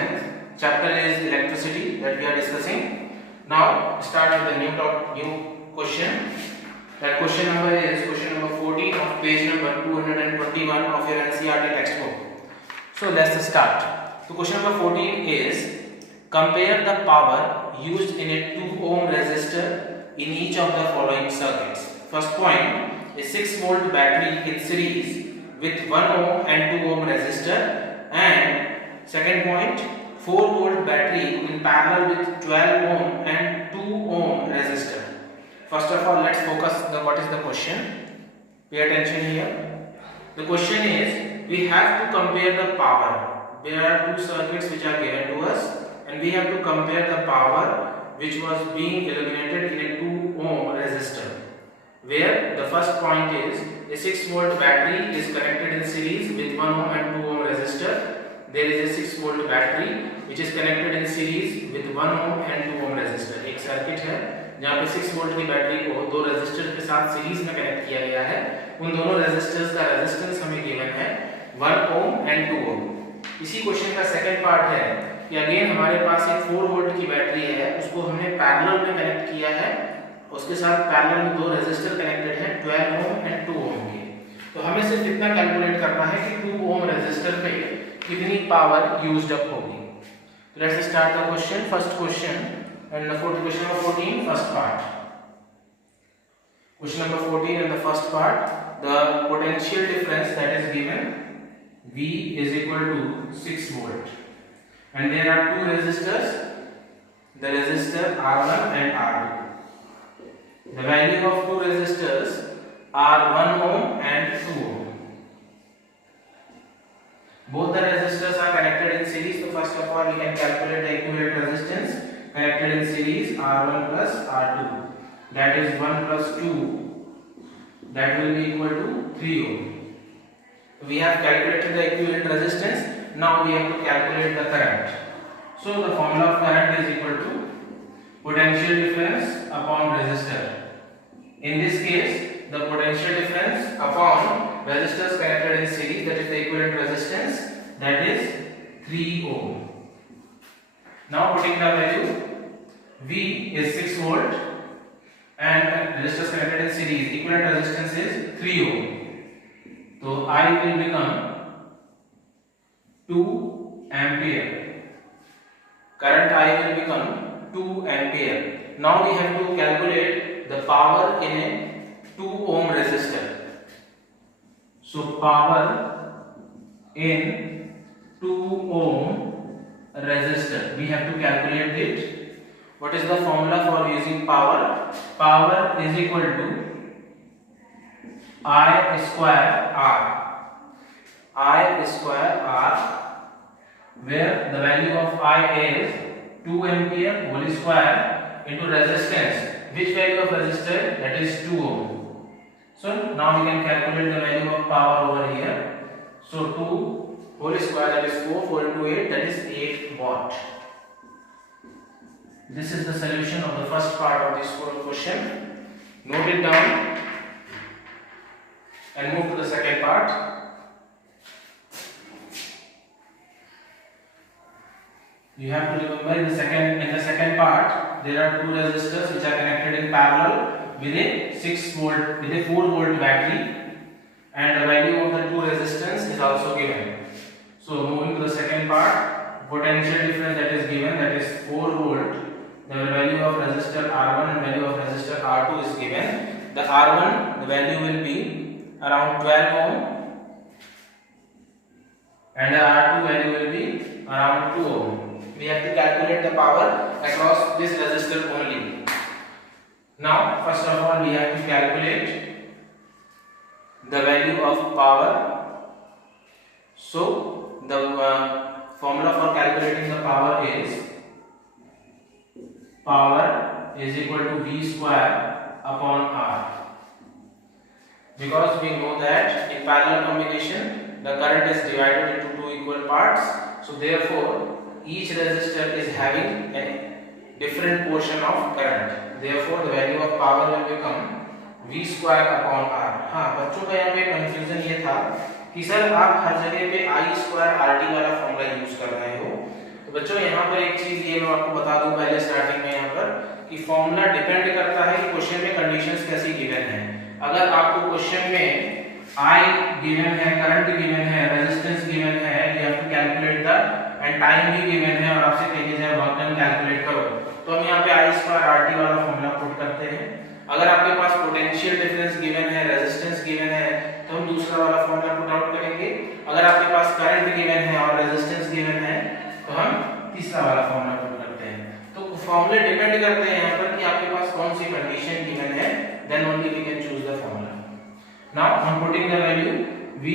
7th chapter is electricity that we are discussing. Now start with the new question. That question number is question number 14 of page number 221 of your NCERT textbook. So let's start. So question number 14 is compare the power used in a 2 ohm resistor in each of the following circuits. First point, a 6 volt battery in series with 1 ohm and 2 ohm resistor, and second point, 4 volt battery in parallel with 12 ohm and 2 ohm resistor. First of all, let's focus on what is the question. Pay attention here. The question is, we have to compare the power. There are two circuits which are given to us, and we have to compare the power which was being illuminated in a 2 ohm resistor. Where the first point is, a 6 volt battery is connected in series with 1 ohm and 2 ohm resistor. There is a 6 volt battery which is connected in series with 1 ohm and 2 ohm resistor. एक circuit है जहाँ पे 6 volt की battery को दो resistor के साथ series में कनेक्ट किया गया है. उन दोनों रेजिस्टर्स का रेजिस्टेंस हमें गिवन है 1 ओम एंड 2 ओम. इसी क्वेश्चन का सेकंड पार्ट है कि अगेन हमारे पास एक 4 वोल्ट की बैटरी है, उसको हमने पैरेलल में कनेक्ट किया है, उसके साथ पैरेलल में दो रेजिस्टर कनेक्टेड हैं 12 ओम एंड 2 ओम के. तो हमें सिर्फ इतना कैलकुलेट करना है कि 2 ओम रेजिस्टर पे कितनी पावर यूज्ड अप होगी. तो let's start the question. First question and the question number 14, first part. Question number 14 and the first part, the potential difference that is given, V is equal to 6 volt, and there are two resistors, the resistor R1 and R2. The value of two resistors are 1 ohm and 2 ohm. Both the resistors are connected in series, so first of all we can calculate the equivalent resistance connected in series R1 plus R2, that is 1 plus 2, that will be equal to 3 ohm. We have calculated the equivalent resistance. Now we have to calculate the current. So the formula of current is equal to potential difference upon resistor. In this case, the potential difference upon resistors connected in series, that is the equivalent resistance, that is 3 ohm. Now putting the value, V is 6 volt and resistors connected in series, equivalent resistance is 3 ohm. So I will become 2 ampere. Current I will become 2 ampere. Now we have to calculate the power in a 2 ohm resistor. So power in 2 ohm resistor, we have to calculate it. What is the formula for using power? Power is equal to I square R. I square R, where the value of I is 2 ampere whole square into resistance. Which value of resistor? That is 2 ohm. So now we can calculate the value of power over here. So 2 whole square, that is 4, 4 into 8, that is 8 watt. This is the solution of the first part of this question. Note it down and move to the second part. You have to remember in the second part there are two resistors which are connected in parallel with a 4 volt battery, and the value of the two resistance is also given. So moving to the second part, potential difference that is given, that is 4 volt. The value of resistor R1 and value of resistor R2 is given. The R1, the value will be around 12 ohm, and the R2 value will be around 2 ohm. We have to calculate the power across this resistor only. Now first of all we have to calculate the value of power. So the formula for calculating the power is power is equal to V square upon R. Because we know that in parallel combination the current is divided into two equal parts. So therefore each resistor is having a different portion of current. Therefore the value of power will become V square upon R. हाँ, बच्चों का यहाँ पे confusion ये था कि sir आप हर जगह पे I स्क्वायर RT वाला फॉर्मूला यूज कर रहे हो, तो बच्चों यहाँ पर एक चीज ये मैं आपको बता दूं पहले स्टार्टिंग में यहाँ पर कि फॉर्मूला डिपेंड करता है कि क्वेश्चन में कंडीशंस कैसी गिवन है। अगर आपको क्वेश्चन में I गिवन है, करंट गिवन है, रेजिस्टेंस गिवन है, you have to calculate the and time भी गिवन है और आपसे कही जाए वर्क डन कैलकुलेट करो, तो हम यहाँ पे I स्क्वायर RT वाला फॉर्मूला पुट करते हैं। अगर आपके पास पोटेंशियल डिफरेंस गिवन है, रेजिस्टेंस गिवन है, तो हम दूसरा वाला फॉर्मूला पुट आउट करेंगे। अगर आपके पास करंट गिवन है और रेजिस्टेंस गिवन है तो हम तीसरा वाला फॉर्मूला पुट करते हैं। तो फॉर्मूले डिपेंड करते हैं यहाँ पर कि आपके पास कौन सी कंडीशन गिवन है, then only we can choose the formula. Now I'm putting the value V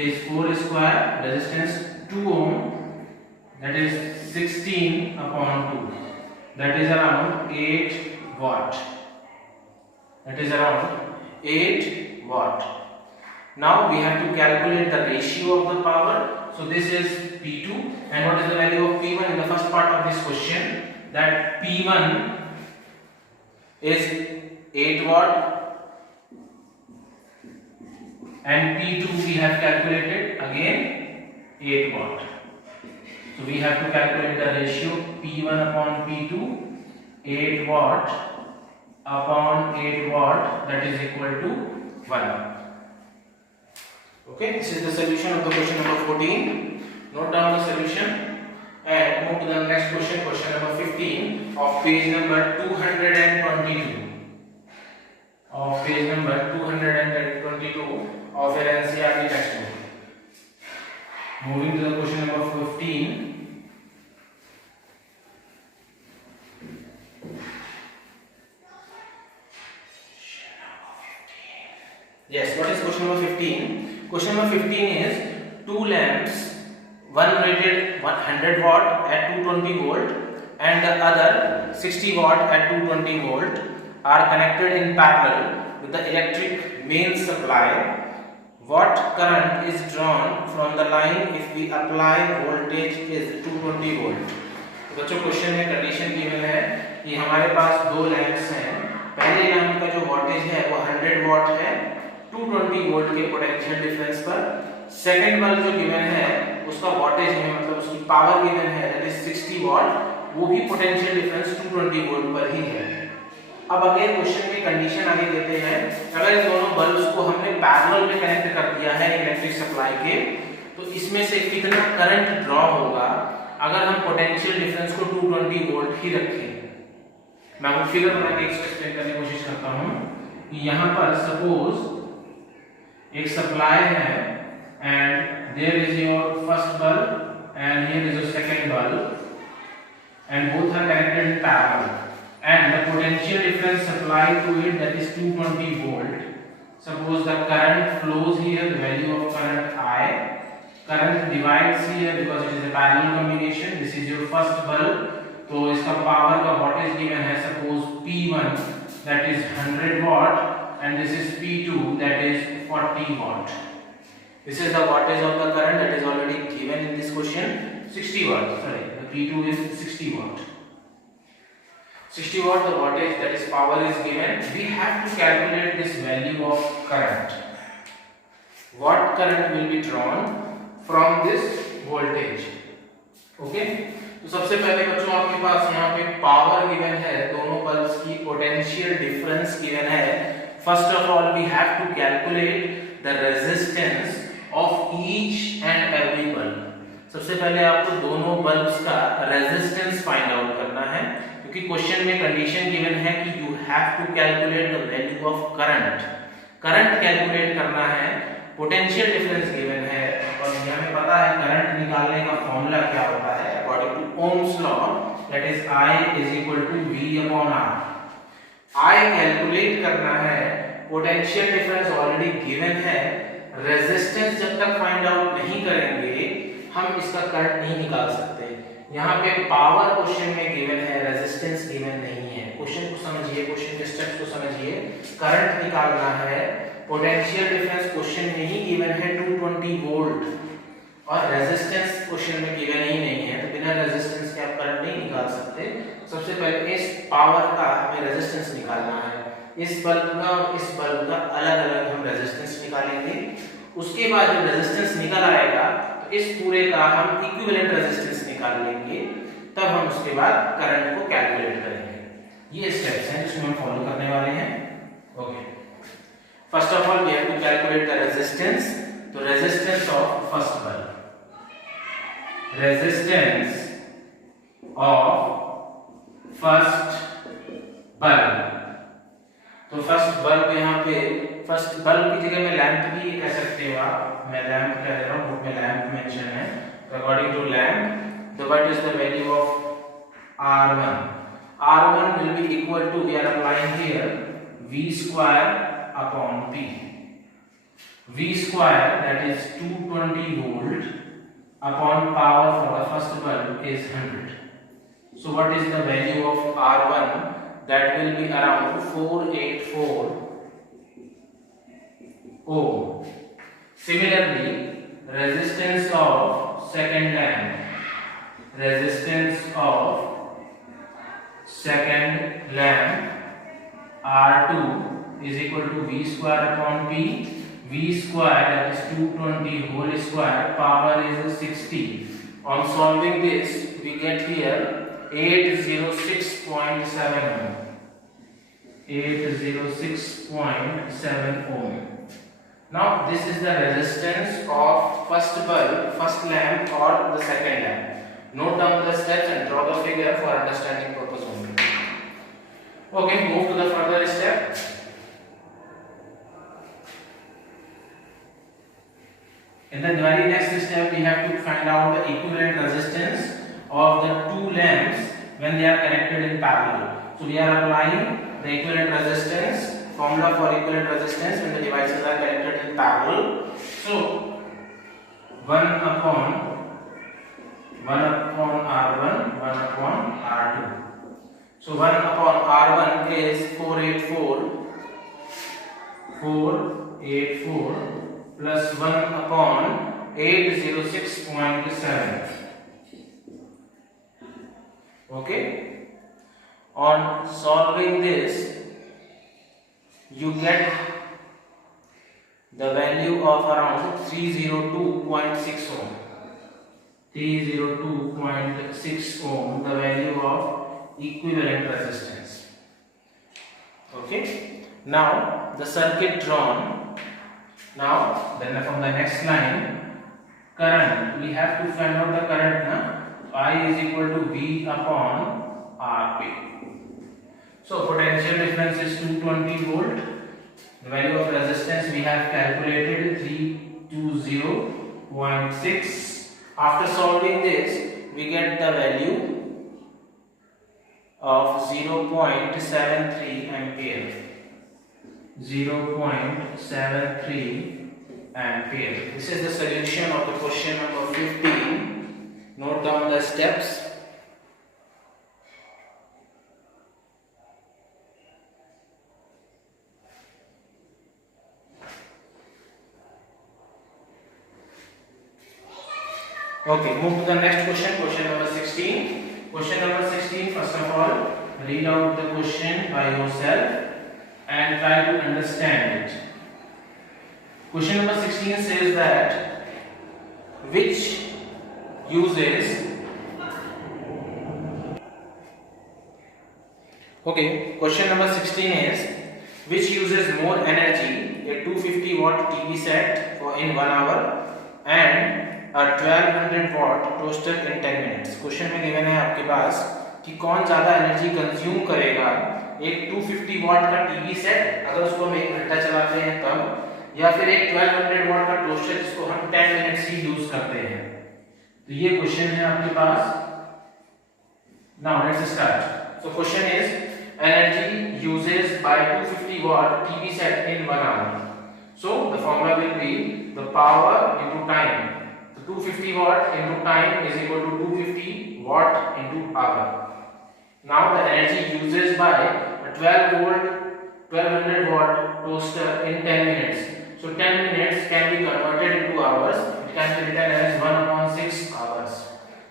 is 4 square, resistance 2 ohm, that is 16 upon 2, that is around 8 watt. That is around 8 watt. Now we have to calculate the ratio of the power. So this is P2, and what is the value of P1 in the first part of this question? That P1 is 8 watt. And P2 we have calculated again 8 watt. So we have to calculate the ratio P1 upon P2, 8 watt upon 8 watt, that is equal to 1. Okay, this is the solution of the question number 14. Note down the solution and move to the next question, question number 15 of page number 222. Of page number 222 of your NCERT textbook. Moving to the question number 15. Yes, what is question number 15? Question number 15 is two lamps, one rated 100 watt at 220 volt and the other 60 watt at 220 volt are connected in parallel with the electric main supply. What current is drawn from the line if we apply voltage is 220 volt? तो बच्चों question में condition given है कि हमारे पास दो lamps हैं। पहले lamp का जो वोल्टेज है वो 100 वॉट है 220 वोल्ट के पोटेंशियल डिफरेंस पर। सेकंड बल्ब जो गिवन है उसका वोल्टेज है, मतलब उसकी पावर गिवन है दैट इज 60 वॉट, वो भी पोटेंशियल डिफरेंस 220 वोल्ट पर ही है। अब अगले क्वेश्चन में कंडीशन आगे देते हैं, अगर इन दोनों बल्ब्स को हमने पैरेलल में कनेक्ट कर दिया है इलेक्ट्रिक सप्लाई के, तो इसमें से कितना करंट ड्रॉ होगा अगर हम पोटेंशियल डिफरेंस को 220 वोल्ट ही रखें। मैं वो फिगर बना के एक्सप्लेन करने की कोशिश करता हूं कि यहां पर सपोज एक सप्लाई है and there is your first bulb and here is your second bulb and both are connected in parallel and the potential difference supplied to it, that is 220 volt. Suppose the current flows here, the value of current I, current divides here because it is a parallel combination. This is your first bulb, तो इसका power का voltage given है suppose P1 that is 100 watt and this is P2 that is 40 watt. This is the wattage of the current that is already given in this question, 60 watt. Sorry, the P2 is 60 watt. 60 watt the wattage, that is power is given. We have to calculate this value of current. What current will be drawn from this voltage? Okay, तो सबसे पहले बच्चों आपके पास यहाँ पे power given है, दोनों bulbs की पोटेंशियल डिफरेंस गिवन है। First of all we have to calculate the resistance of each and every bulb. सबसे पहले आपको दोनों बल्ब्स का रेजिस्टेंस फाइंड आउट करना है, क्योंकि क्वेश्चन में कंडीशन गिवन है कि you have to calculate the value of current. Current calculate करना है, पोटेंशियल डिफरेंस गिवन है और हमें पता है करंट निकालने का फॉर्मूला क्या होता है according to Ohm's law, that is I is equal to V upon R। I calculate करना है, पोटेंशियल डिफरेंस ऑलरेडी गिवन है, रेजिस्टेंस जब तक फाइंड आउट नहीं करेंगे हम इसका करंट नहीं निकाल सकते। यहाँ पे पावर क्वेश्चन में गिवन है, रेजिस्टेंस गिवन नहीं है। क्वेश्चन को समझिए, क्वेश्चन के स्टेप्स को समझिए। करंट निकालना है, पोटेंशियल डिफरेंस क्वेश्चन में ही गिवन है 220 वोल्ट और रेजिस्टेंस क्वेश्चन में गिवन ही नहीं है, तो बिना रेजिस्टेंस के आप करंट नहीं निकाल सकते। सबसे पहले इस पावर का हमें रेजिस्टेंस निकालना है, इस बल्ब का और इस बल्ब का अलग अलग हम रेजिस्टेंस निकालेंगे। उसके बाद जब रेजिस्टेंस निकल आएगा तो इस पूरे का हम इक्विवेलेंट रेजिस्टेंस निकाल लेंगे, तब हम उसके बाद करंट को कैलकुलेट करेंगे। ये स्टेप्स हैं जिसको हम फॉलो करने वाले हैं। Okay, first of all we have to calculate the resistance. तो resistance of first bulb, resistance of first bulb. तो फर्स्ट बल्ब यहाँ पे, फर्स्ट बल्ब की जगह में लैंप भी कह सकते हो आप, मैं लैंप कह रहा हूँ, बुक में लैंप मेंशन है। तो अकॉर्डिंग टू लैंप, तो what is the value of R1? R1 will be equal to, we are applying here V square upon P. V square, that is 220 volt upon power for the first bulb is 100. So what is the value of R1? That will be around 484 ohm. Similarly, resistance of second lamp, resistance of second lamp R2 is equal to V square upon P. V square, that is 220 whole square, power is 60. On solving this, we get here 806.7 ohm. 806.7 ohm. Now this is the resistance of first bulb, first lamp or the second lamp. Note down the steps and draw the figure for understanding purpose only. Okay, move to the further step. In the very next step, we have to find out the equivalent resistance of the two lamps when they are connected in parallel. So we are applying the equivalent resistance, formula for equivalent resistance when the devices are connected in parallel. So 1 upon R1, 1 upon R2. So 1 upon R1 is 484 plus 1 upon 806.7. Okay, on solving this you get the value of around 302.6 ohm. 302.6 ohm, the value of equivalent resistance. Okay, now the circuit drawn. Now then from the next line, current, we have to find out the current na. I is equal to V upon Rp. So potential difference is 220 volt. The value of resistance we have calculated 320.6. After solving this, we get the value of 0.73 ampere. 0.73 ampere. This is the solution of the question number 15. Note down the steps. Okay, move to the next question, question number 16. Question number 16, first of all, read out the question by yourself and try to understand it. Question number 16 says that which uses, okay, question number 16 is which uses more energy, a 250 watt TV set for in 1 hour and a 1200 watt toaster in 10 minutes. Question में given है आपके पास कि कौन ज्यादा energy consume करेगा, एक 250 वाट का TV set अगर उसको हम 1 घंटा चलाते हैं तब, या फिर एक 1200 वाट का टोस्टर जिसको हम 10 मिनट्स ही यूज करते हैं। तो ये क्वेश्चन है आपके पास। Now let's start. So question is energy uses by 250 watt TV set in 1 hour. So the formula will be the power into time. 250 watt into time is equal to 250 watt into hour. Now the energy uses by a 1200 watt toaster in 10 minutes. So 10 minutes can be converted into hours. It can be written as 1 upon 6 hours.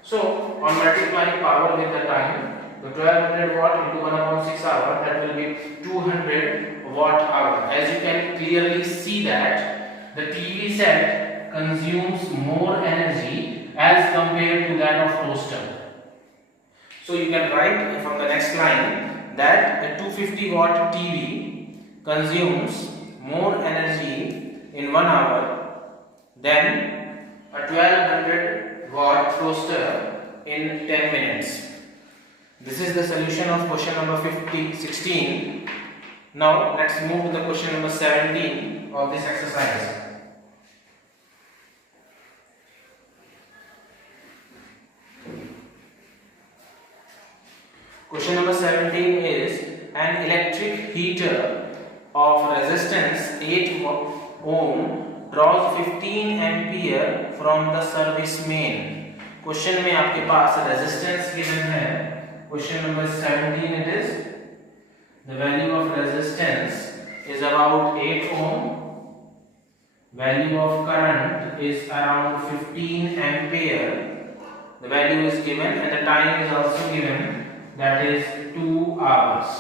So on multiplying power with the time, the 1200 watt into 1 upon 6 hour, that will be 200 watt hour. As you can clearly see that the TV set consumes more energy as compared to that of toaster. So you can write from the next line that a 250 watt TV consumes more energy in 1 hour than a 1200 watt toaster in 10 minutes. This is the solution of question number 16. Now let's move to the question number 17 of this exercise. Question number 17 is an electric heater of resistance 8 ohm draws 15 ampere from the service main. Question में आपके पास resistance given है. Question number 17 it is. The value of resistance is about 8 ohm. Value of current is around 15 ampere. The value is given and the time is also given. That is 2 hours.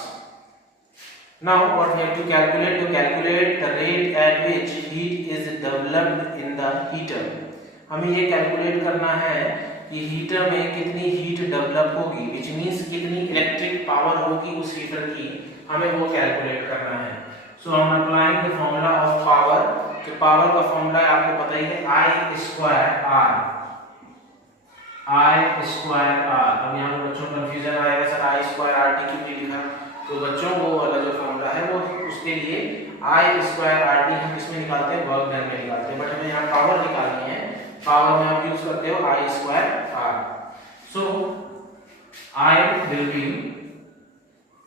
Now what we have to calculate? To calculate the rate at which heat is developed in the heater. हमें ये calculate करना है कि heater में कितनी heat develop होगी, which means कितनी electric power होगी उस heater की, हमें वो calculate करना है. So हम applying the formula of power. तो power का formula आपको पता ही है I square R. I square R. अब यहाँ पर बच्चों कंफ्यूजन आएगा सर I square RT क्यों नहीं लिखा? तो बच्चों वो वाला जो फॉर्मूला है वो उसके लिए I square RT हम किसमें निकालते हैं? वर्क डन में निकालते हैं. बट हमें यहाँ पावर निकालनी है. पावर में आप यूज करते हो I square R. So I will be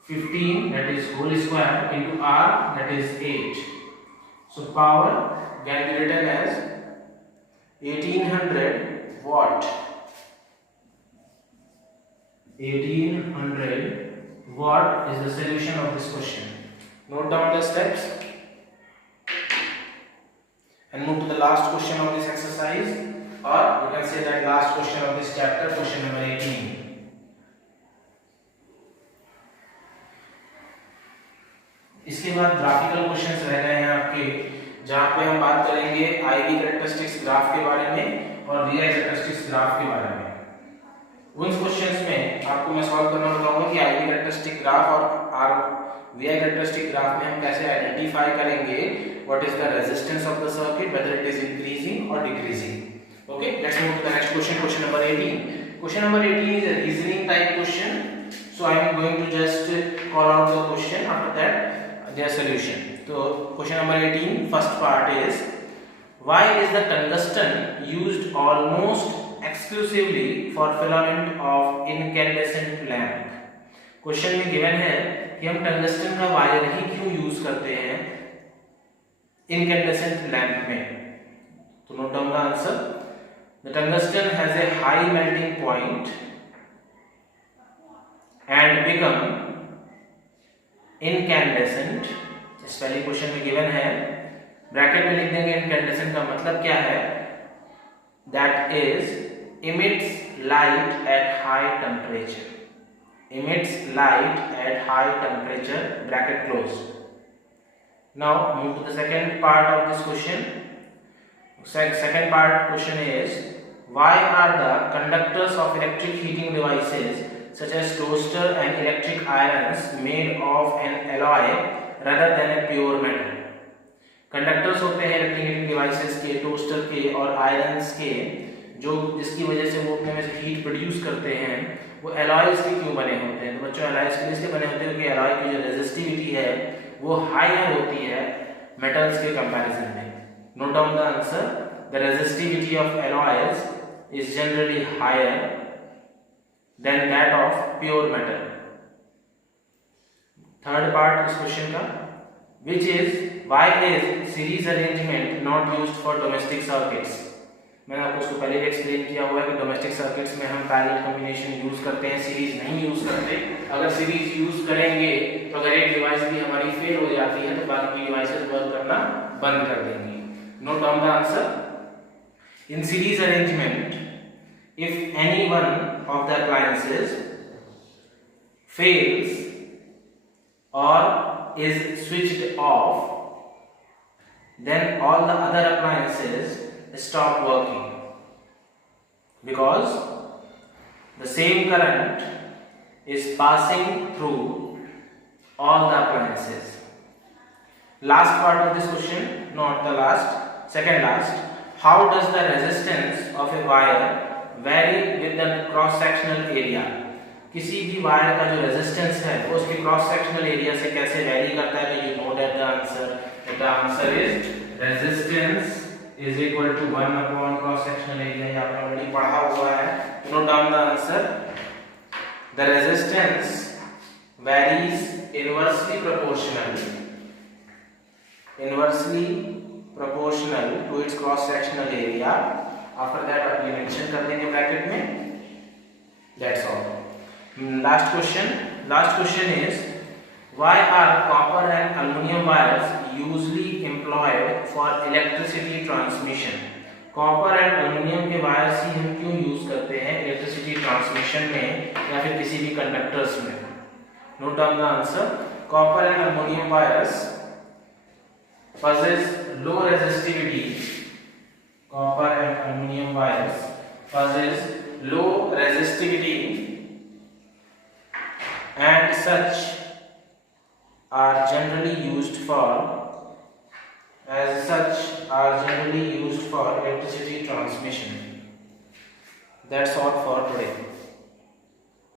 15 that is whole square into R that is 8. So power can be written as 1800 watt. 1800 watt is the solution of this question. Note down the steps and move to the last question of this exercise, or you can say that last question of this chapter, question number 18. इसके बाद graphical questions रह गए हैं आपके, जहां पे हम बात करेंगे IV कैरेक्टरिस्टिक्स ग्राफ के बारे में और VI कैरेक्टरिस्टिक्स ग्राफ के बारे में. उन क्वेश्चंस में आपको मैं सॉल्व करना बताऊंगा कि IV कैरेक्टरिस्टिक ग्राफ और VI कैरेक्टरिस्टिक ग्राफ में हम कैसे आइडेंटिफाई करेंगे what is the resistance of the circuit, whether it is increasing और decreasing. Okay, let's move to the next question, question number 18. Question number 18 is a reasoning type question. So I am going to just call out the question, after that their solution. So question number 18, first part is why is the tungsten used almost exclusively for filament of incandescent lamp? Question में given है कि हम tungsten का wire ही क्यों use करते हैं incandescent lamp में. तो note down the answer. The tungsten has a high melting point and become incandescent. इस पहले क्वेश्चन में गिवन है, ब्रैकेट में लिख देंगे इनकैंडेसेंट का मतलब क्या है, that is emits light at high temperature. Emits light at high temperature, bracket close. Now move to the second part of this question. Second part question is why are the conductors of electric heating devices such as toaster and electric irons made of an alloy rather than a pure metal. Conductors होते हैं electric heating devices के, toaster के और irons के, जो जिसकी वजह से वो अपने में से हीट प्रोड्यूस करते हैं, वो एलॉयज के क्यों बने होते हैं? तो बच्चों एलॉयज के इसलिए बने होते हैं क्योंकि एलॉय की जो रेजिस्टिविटी है वो हायर होती है मेटल्स के कंपैरिजन में. Note down the answer. The resistivity of alloys is generally higher than that of pure metal. Third part इस क्वेश्चन का, which is why is series arrangement not used for domestic circuits? मैंने आपको उसको पहले भी explain किया हुआ है कि डोमेस्टिक सर्किट्स में हम पैरेलल कॉम्बिनेशन यूज करते हैं, सीरीज नहीं यूज करते. अगर सीरीज यूज करेंगे तो अगर एक डिवाइस भी हमारी फेल हो जाती है तो बाकी की डिवाइसेस वर्क करना बंद कर देंगी. Note down the answer. In series arrangement, if any one of the appliances fails or is switched off, then all the other appliances stop working. because the same current is passing through all the appliances. Last part of this question, not the last, second last. How does the resistance of a wire vary with the cross sectional area? किसी भी wire का जो resistance है वो उसके cross sectional area से कैसे vary करता है? तो you know that the answer is resistance is equal to 1 upon cross sectional area. ये आपने ऑलरेडी पढ़ा हुआ है. Note down the answer. The resistance varies inversely proportional to its cross sectional area. After that आप ये mention कर देंगे bracket में. That's all. Last question is, why are copper and aluminum wires usually employed for electricity transmission? Copper and aluminium के wires ही हम क्यों use करते हैं इलेक्ट्रिसिटी ट्रांसमिशन में या फिर किसी भी कंडक्टर्स में? Note down the answer. Copper and aluminium wires possess low resistivity. Copper and aluminum wires possess low resistivity and such are generally used for electricity transmission. That's all for today.